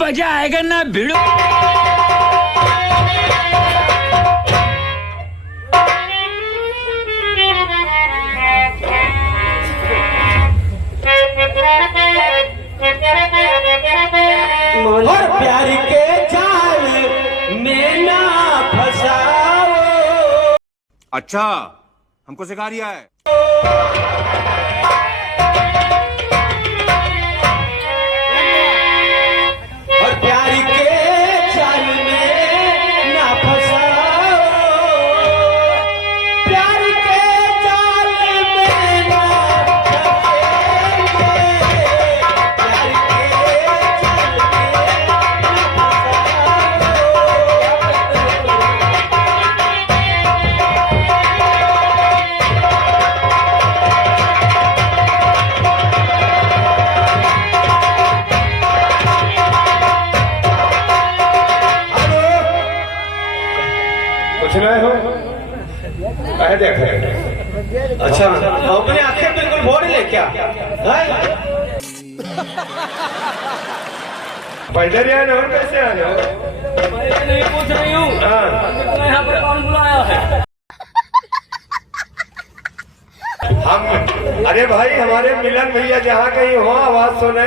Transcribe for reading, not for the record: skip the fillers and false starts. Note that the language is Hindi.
मजा आएगा ना भिड़ो। और प्यार के जाल में ना फंसाओ। अच्छा, हमको सिखा रिया है। और प्यार के जाल में ना फंसाओ, प्यार के जाल में ना फंसाओ, प्यार के जाल में ना कुछ नहीं हो देख अच्छा, अपने आंखें बिल्कुल भोर ले क्या है? पैदल आए और कैसे आए हो? नहीं पूछ रही हूँ, यहाँ पर कौन बुलाया है? हम अरे भाई हमारे मिलन भैया जहाँ कहीं हो आवाज सुने